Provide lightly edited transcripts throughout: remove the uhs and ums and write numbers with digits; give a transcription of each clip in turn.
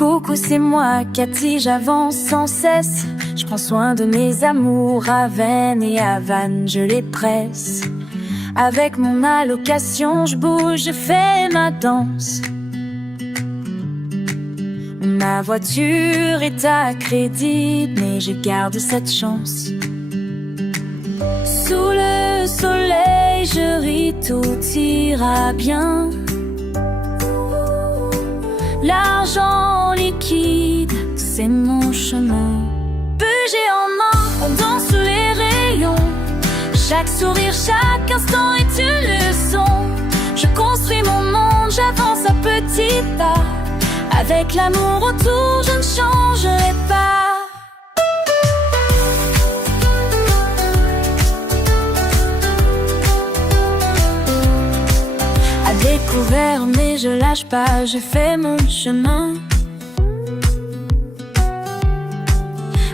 Coucou, c'est moi, Cathy, j'avance sans cesse. Je prends soin de mes amours, à Vennes et à Vannes, je les presse. Avec mon allocation, je bouge, je fais ma danse. Ma voiture est à crédit, mais je garde cette chance. Sous le soleil, je ris, tout ira bien. L'argent liquide, c'est mon chemin. Budget en main, on danse sous les rayons. Chaque sourire, chaque instant est une leçon. Je construis mon monde, j'avance à petits pas. Avec l'amour autour, je ne changerai pas. À découvert, mais je lâche pas, je fais mon chemin.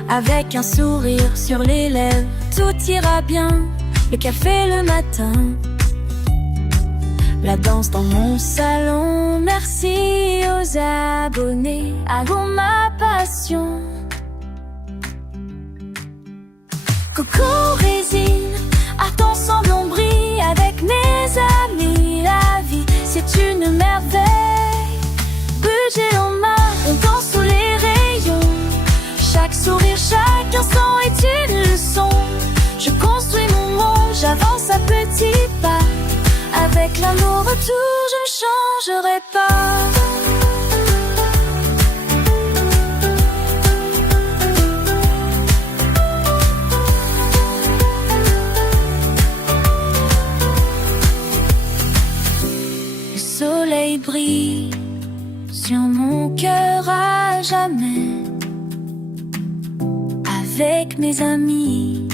Avec un sourire sur les lèvres, tout ira bien. Le café le matin, la danse dans mon salon. Merci aux abonnés, à vous ma passion. Coco résine, art ensemble on brille. Avec mes amis, la vie c'est une merveille. Budget en main, on danse sous les rayons. Chaque sourire, chaque instant est une leçon. Je construis mon monde, j'avance à petits pas. Avec l'amour autour, je ne changerai pas. Le soleil brille sur mon cœur à jamais. Avec mes amis,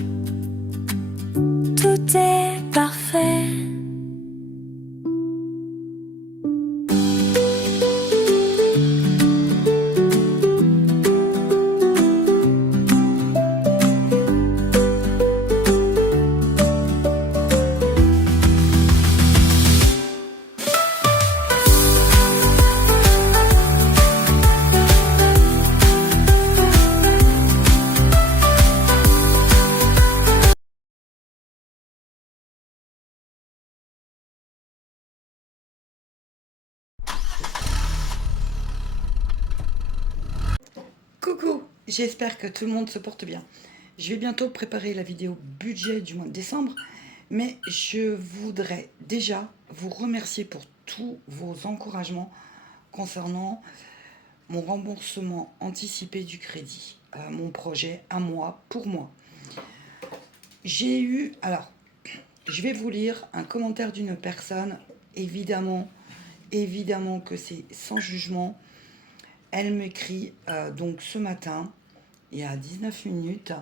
tout est parfait. Coucou, j'espère que tout le monde se porte bien. Je vais bientôt préparer la vidéo budget du mois de décembre, mais je voudrais déjà vous remercier pour tous vos encouragements concernant mon remboursement anticipé du crédit, mon projet à moi, pour moi. J'ai eu, alors, je vais vous lire un commentaire d'une personne, évidemment que c'est sans jugement. Elle m'écrit donc ce matin, il y a 19 minutes,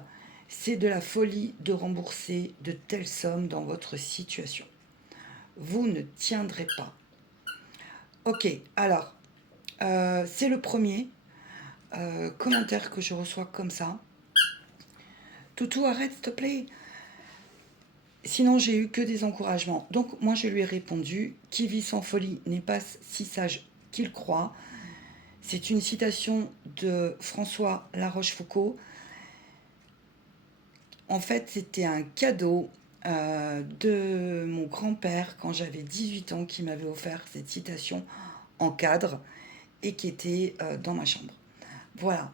c'est de la folie de rembourser de telles sommes dans votre situation. Vous ne tiendrez pas. Ok, alors, c'est le premier commentaire que je reçois comme ça. Toutou, arrête s'il te plaît. Sinon, j'ai eu que des encouragements. Donc, moi, je lui ai répondu, qui vit sans folie n'est pas si sage qu'il croit. C'est une citation de François La Rochefoucauld. En fait, c'était un cadeau de mon grand-père quand j'avais 18 ans qui m'avait offert cette citation en cadre et qui était dans ma chambre. Voilà.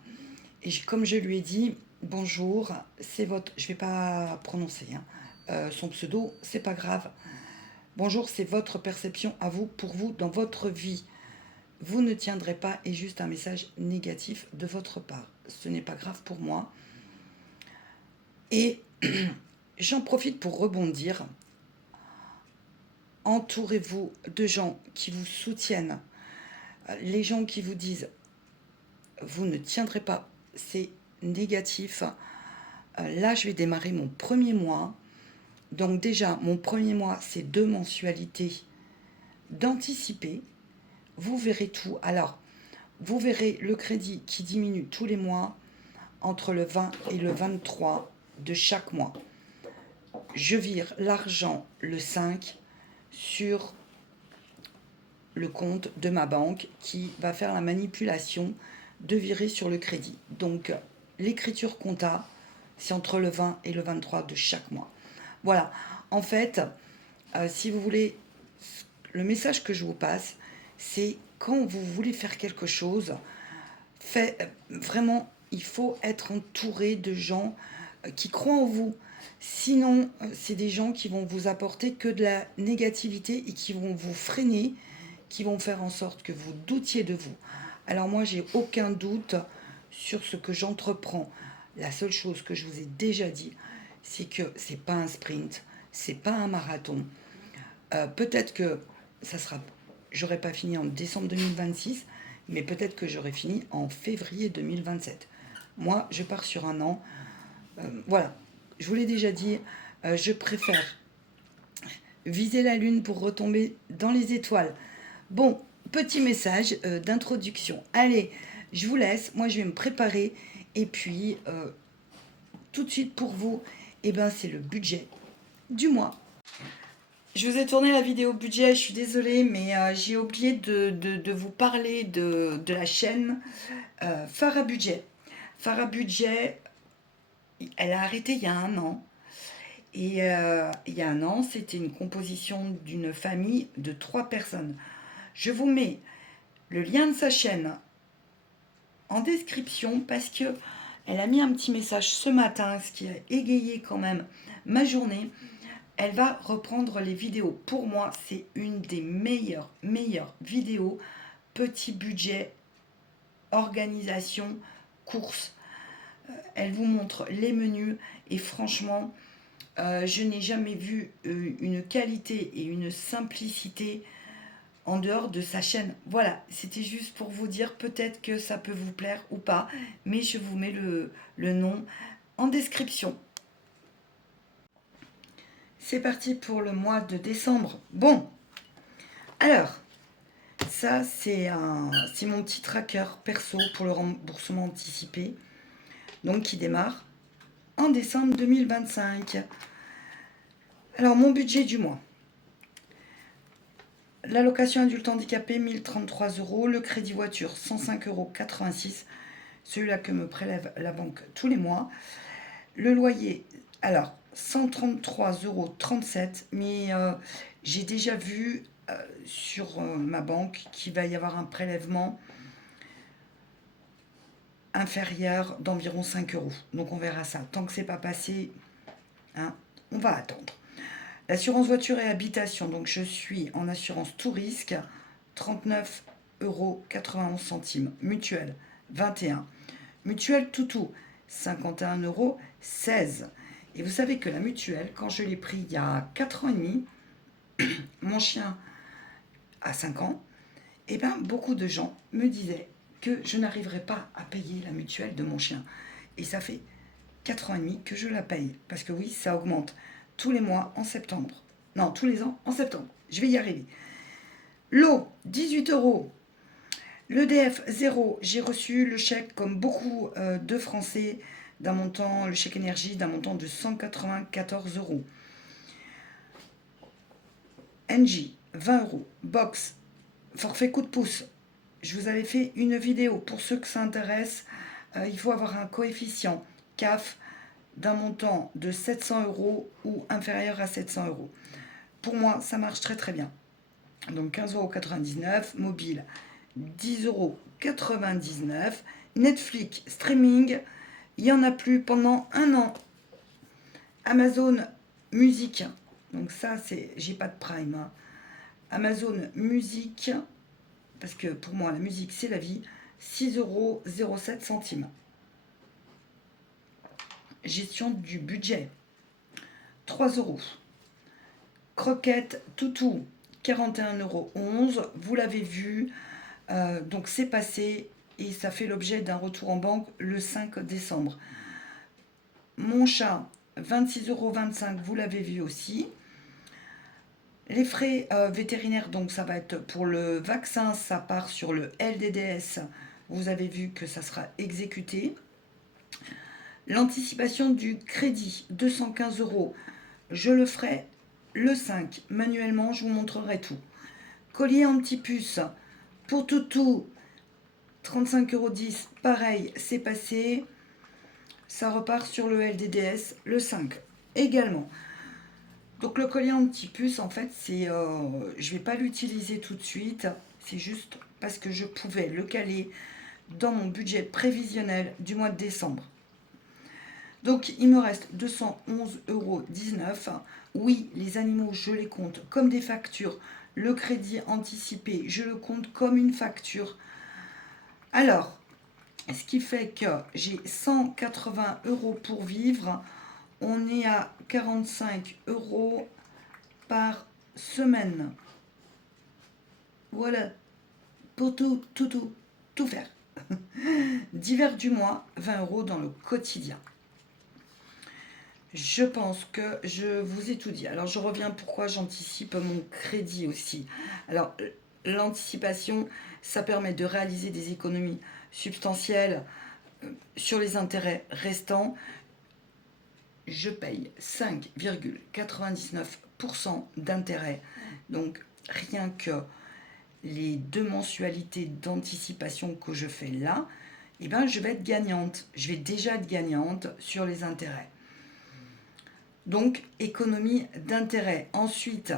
Et comme je lui ai dit, bonjour, c'est votre... Je ne vais pas prononcer son pseudo, c'est pas grave. Bonjour, c'est votre perception à vous, pour vous, dans votre vie. Vous ne tiendrez pas est juste un message négatif de votre part. Ce n'est pas grave pour moi. Et j'en profite pour rebondir. Entourez-vous de gens qui vous soutiennent. Les gens qui vous disent « vous ne tiendrez pas », c'est négatif. Là, je vais démarrer mon premier mois. Donc déjà, mon premier mois, c'est 2 mensualités d'anticiper. Vous verrez tout. Alors, vous verrez le crédit qui diminue tous les mois entre le 20 et le 23 de chaque mois. Je vire l'argent le 5 sur le compte de ma banque qui va faire la manipulation de virer sur le crédit. Donc, l'écriture compta, c'est entre le 20 et le 23 de chaque mois. Voilà. En fait, si vous voulez, le message que je vous passe, c'est quand vous voulez faire quelque chose, vraiment, il faut être entouré de gens qui croient en vous. Sinon, c'est des gens qui vont vous apporter que de la négativité et qui vont vous freiner, qui vont faire en sorte que vous doutiez de vous. Alors moi, j'ai aucun doute sur ce que j'entreprends. La seule chose que je vous ai déjà dit, c'est que c'est pas un sprint, c'est pas un marathon. Peut-être que j'aurais pas fini en décembre 2026, mais peut-être que j'aurais fini en février 2027. Moi, je pars sur un an. Voilà, je vous l'ai déjà dit, je préfère viser la lune pour retomber dans les étoiles. Bon, petit message d'introduction. Allez, je vous laisse, moi je vais me préparer. Et puis, tout de suite pour vous, c'est le budget du mois. Je vous ai tourné la vidéo budget, je suis désolée, mais j'ai oublié de vous parler de la chaîne Farah Budget. Farah Budget, elle a arrêté il y a un an. Et il y a un an, c'était une composition d'une famille de 3 personnes. Je vous mets le lien de sa chaîne en description parce que elle a mis un petit message ce matin, ce qui a égayé quand même ma journée. Elle va reprendre les vidéos. Pour moi, c'est une des meilleures vidéos. Petit budget, organisation, course. Elle vous montre les menus et franchement, je n'ai jamais vu une qualité et une simplicité en dehors de sa chaîne. Voilà, c'était juste pour vous dire, peut-être que ça peut vous plaire ou pas, mais je vous mets le nom en description. C'est parti pour le mois de décembre. Bon, alors, ça c'est mon petit tracker perso pour le remboursement anticipé, donc qui démarre en décembre 2025. Alors, mon budget du mois. L'allocation adulte handicapé, 1033 €. Le crédit voiture, 105,86 €. Celui-là que me prélève la banque tous les mois. Le loyer, alors, 133,37 €. Mais j'ai déjà vu sur ma banque qu'il va y avoir un prélèvement inférieur d'environ 5 €. Donc, on verra ça. Tant que c'est pas passé, hein, on va attendre. L'assurance voiture et habitation, donc je suis en assurance tout risque, 39,91 €. Mutuelle, 21. Mutuelle toutou, 51,16 €. Et vous savez que la mutuelle, quand je l'ai pris il y a 4 ans et demi, mon chien a 5 ans, et beaucoup de gens me disaient que je n'arriverais pas à payer la mutuelle de mon chien. Et ça fait 4 ans et demi que je la paye. Parce que oui, ça augmente tous les mois en septembre. Non, tous les ans en septembre. Je vais y arriver. L'eau, 18 €. L'EDF, 0. J'ai reçu le chèque, comme beaucoup de Français, d'un montant, le chèque énergie, d'un montant de 194 €. NJ, 20 €. Box, forfait coup de pouce. Je vous avais fait une vidéo. Pour ceux que ça intéresse, il faut avoir un coefficient CAF d'un montant de 700 € ou inférieur à 700 €. Pour moi, ça marche très bien. Donc 15,99 €. Mobile, 10,99 €. Netflix, streaming, il n'y en a plus pendant un an. Amazon Musique, donc ça, j'ai pas de Prime. Hein. Amazon Musique, parce que pour moi, la musique, c'est la vie, 6,07 €. Gestion du budget, 3 €. Croquette toutou, 41,11 €. Vous l'avez vu, donc c'est passé et ça fait l'objet d'un retour en banque le 5 décembre. Mon chat, 26,25 €, vous l'avez vu aussi. Les frais vétérinaires, donc ça va être pour le vaccin, ça part sur le LDDS. Vous avez vu que ça sera exécuté. L'anticipation du crédit, 215 €. Je le ferai le 5. Manuellement, je vous montrerai tout. Collier anti-puce pour toutou, 35,10 €, pareil, c'est passé. Ça repart sur le LDDS, le 5 également. Donc le collier anti-puce, en fait, c'est, je vais pas l'utiliser tout de suite. C'est juste parce que je pouvais le caler dans mon budget prévisionnel du mois de décembre. Donc il me reste 211,19 €. Oui, les animaux, je les compte comme des factures. Le crédit anticipé, je le compte comme une facture. Alors, ce qui fait que j'ai 180 € pour vivre. On est à 45 € par semaine. Voilà, pour tout faire. Divers du mois, 20 € dans le quotidien. Je pense que je vous ai tout dit. Alors, je reviens pourquoi j'anticipe mon crédit aussi. Alors, l'anticipation, ça permet de réaliser des économies substantielles sur les intérêts restants. Je paye 5,99% d'intérêt. Donc, rien que les 2 mensualités d'anticipation que je fais là, eh ben, je vais être gagnante. Je vais déjà être gagnante sur les intérêts. Donc, économie d'intérêt. Ensuite,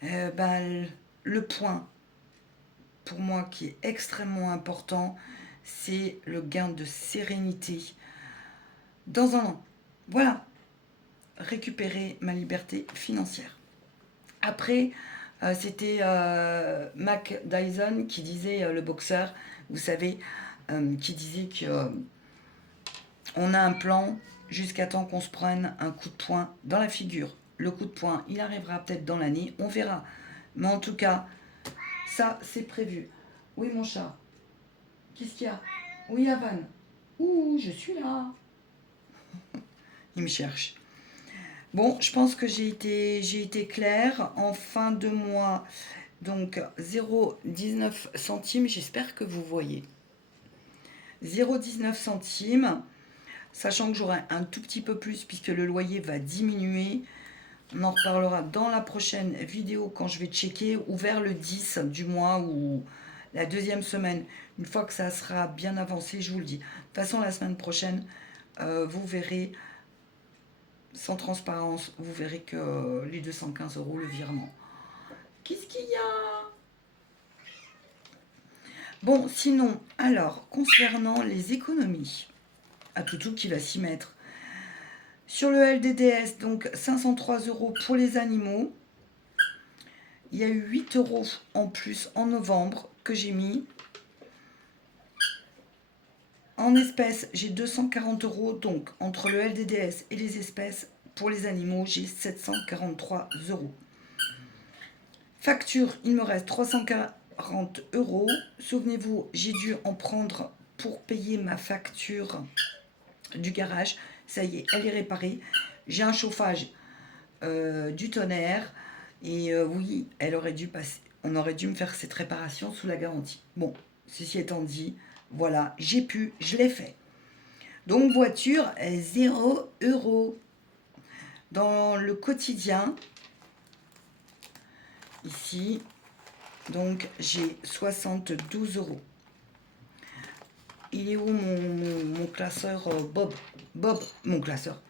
le point, pour moi, qui est extrêmement important, c'est le gain de sérénité dans un an. Voilà, récupérer ma liberté financière. Après, c'était Mac Dyson qui disait, le boxeur, vous savez, qui disait que on a un plan jusqu'à temps qu'on se prenne un coup de poing dans la figure. Le coup de poing, il arrivera peut-être dans l'année, on verra. Mais en tout cas, ça, c'est prévu. Oui, mon chat. Qu'est-ce qu'il y a? Oui, Avan. Ouh, je suis là. Il me cherche. Bon, je pense que j'ai été claire. En fin de mois, donc 0,19 centimes. J'espère que vous voyez. 0,19 centimes. Sachant que j'aurai un tout petit peu plus puisque le loyer va diminuer. On en reparlera dans la prochaine vidéo quand je vais checker, ou vers le 10 du mois ou la deuxième semaine. Une fois que ça sera bien avancé, je vous le dis. De toute façon, la semaine prochaine, vous verrez, sans transparence, vous verrez que les 215 €, le virement. Qu'est-ce qu'il y a? Bon, sinon, alors, concernant les économies, à Toutou qui va s'y mettre. Sur le LDDS, donc 503 € pour les animaux. Il y a eu 8 € en plus en novembre que j'ai mis. En espèces, j'ai 240 €. Donc, entre le LDDS et les espèces, pour les animaux, j'ai 743 €. Facture, il me reste 340 €. Souvenez-vous, j'ai dû en prendre pour payer ma facture du garage. Ça y est, elle est réparée. J'ai un chauffage du tonnerre. Et oui, elle aurait dû passer. On aurait dû me faire cette réparation sous la garantie. Bon, ceci étant dit, voilà, j'ai pu, je l'ai fait. Donc voiture, 0 €. Dans le quotidien, ici, donc j'ai 72 €. Il est où mon classeur Bob? Bob, mon classeur.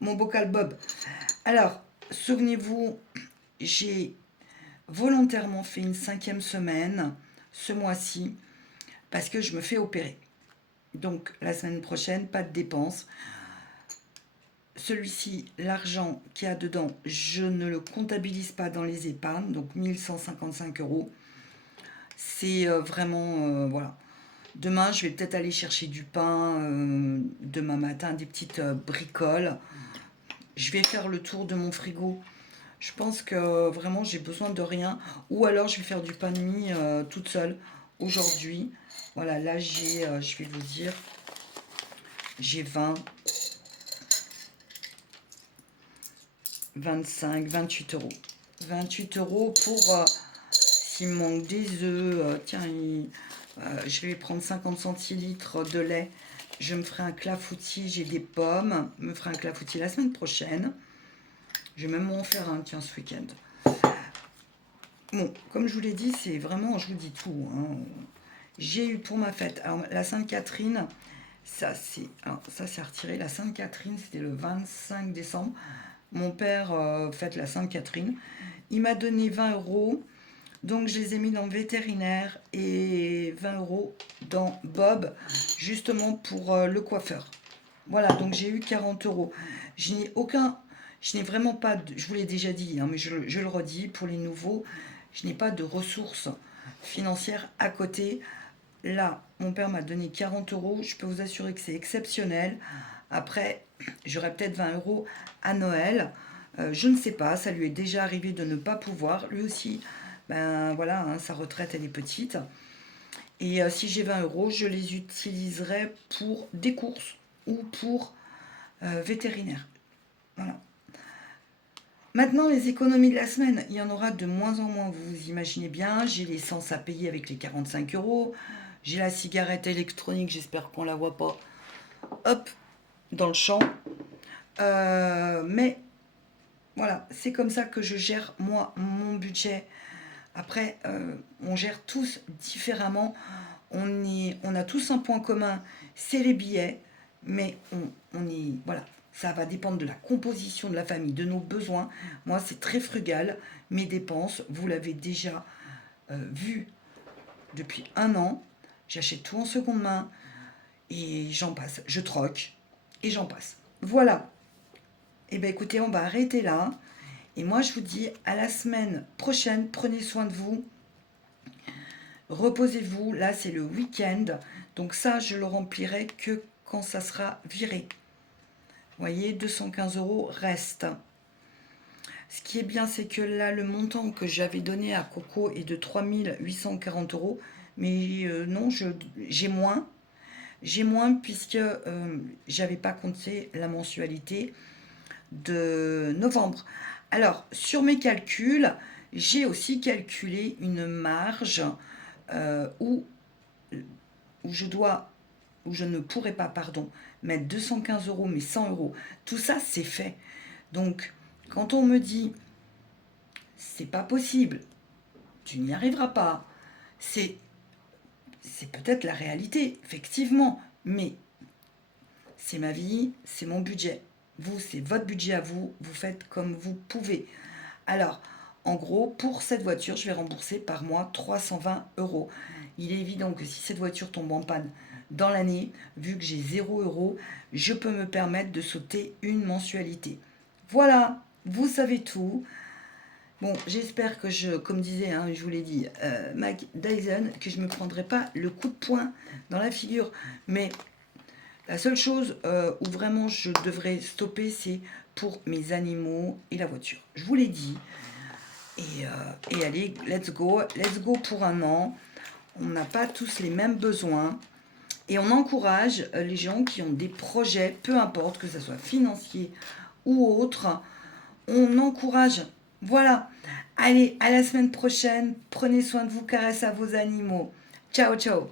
Mon bocal Bob. Alors, souvenez-vous, j'ai volontairement fait une 5e semaine ce mois-ci parce que je me fais opérer. Donc, la semaine prochaine, pas de dépenses. Celui-ci, l'argent qu'il y a dedans, je ne le comptabilise pas dans les épargnes, donc 1155 €. C'est vraiment, voilà. Demain, je vais peut-être aller chercher du pain, demain matin, des petites bricoles. Je vais faire le tour de mon frigo. Je pense que vraiment, j'ai besoin de rien. Ou alors, je vais faire du pain de mie toute seule aujourd'hui. Voilà, là, j'ai, je vais vous dire, j'ai 20, 25, 28 €. 28 € pour, s'il me manque des œufs, tiens, je vais prendre 50 centilitres de lait. Je me ferai un clafoutis, j'ai des pommes. Je me ferai un clafoutis la semaine prochaine. Je vais même en faire un, tiens, ce week-end. Bon, comme je vous l'ai dit, c'est vraiment, je vous dis tout. Hein. j'ai eu pour ma fête, alors la Sainte-Catherine, ça c'est retiré, la Sainte-Catherine c'était le 25 décembre, mon père fête la Sainte-Catherine, il m'a donné 20 euros, donc je les ai mis dans le vétérinaire et 20 euros dans Bob, justement pour le coiffeur. Voilà, donc j'ai eu 40 euros. Je n'ai vraiment pas, je vous l'ai déjà dit, hein, mais je le redis pour les nouveaux, je n'ai pas de ressources financières à côté. Là, mon père m'a donné 40 euros, je peux vous assurer que c'est exceptionnel. Après, j'aurai peut-être 20 euros à Noël. Je ne sais pas, ça lui est déjà arrivé de ne pas pouvoir. Lui aussi, ben voilà, hein, sa retraite, elle est petite. Et si j'ai 20 euros, je les utiliserai pour des courses ou pour vétérinaire. Voilà. Maintenant, les économies de la semaine, il y en aura de moins en moins, vous imaginez bien. J'ai l'essence à payer avec les 45 euros. J'ai la cigarette électronique, j'espère qu'on la voit pas. Hop, dans le champ. Mais voilà, c'est comme ça que je gère, moi, mon budget. Après, on gère tous différemment. On a tous un point commun, c'est les billets. Mais on est, voilà, ça va dépendre de la composition de la famille, de nos besoins. Moi, c'est très frugal. Mes dépenses, vous l'avez déjà vu depuis 1 an. J'achète tout en seconde main et j'en passe. Je troque et j'en passe. Voilà. Et bien écoutez, on va arrêter là. Et moi, je vous dis à la semaine prochaine. Prenez soin de vous. Reposez-vous. Là, c'est le week-end. Donc ça, je le remplirai que quand ça sera viré. Vous voyez, 215 euros reste. Ce qui est bien, c'est que là, le montant que j'avais donné à Coco est de 3840 euros. Mais non, j'ai moins. J'ai moins puisque j'avais pas compté la mensualité de novembre. Alors, sur mes calculs, j'ai aussi calculé une marge où je ne pourrais pas, mettre 215 euros, mais 100 euros. Tout ça, c'est fait. Donc, quand on me dit, c'est pas possible, tu n'y arriveras pas, c'est peut-être la réalité, effectivement, mais c'est ma vie, c'est mon budget. Vous, c'est votre budget à vous, vous faites comme vous pouvez. Alors, en gros, pour cette voiture, je vais rembourser par mois 320 euros. Il est évident que si cette voiture tombe en panne dans l'année, vu que j'ai 0 euros, je peux me permettre de sauter une mensualité. Voilà, vous savez tout. Bon, j'espère que comme disait, hein, je vous l'ai dit, Mike Dyson, que je ne me prendrai pas le coup de poing dans la figure. Mais la seule chose où vraiment je devrais stopper, c'est pour mes animaux et la voiture. Je vous l'ai dit. Et allez, let's go pour 1 an. On n'a pas tous les mêmes besoins. Et on encourage les gens qui ont des projets, peu importe que ce soit financier ou autre. On encourage. Voilà. Allez, à la semaine prochaine. Prenez soin de vous, caresse à vos animaux. Ciao, ciao.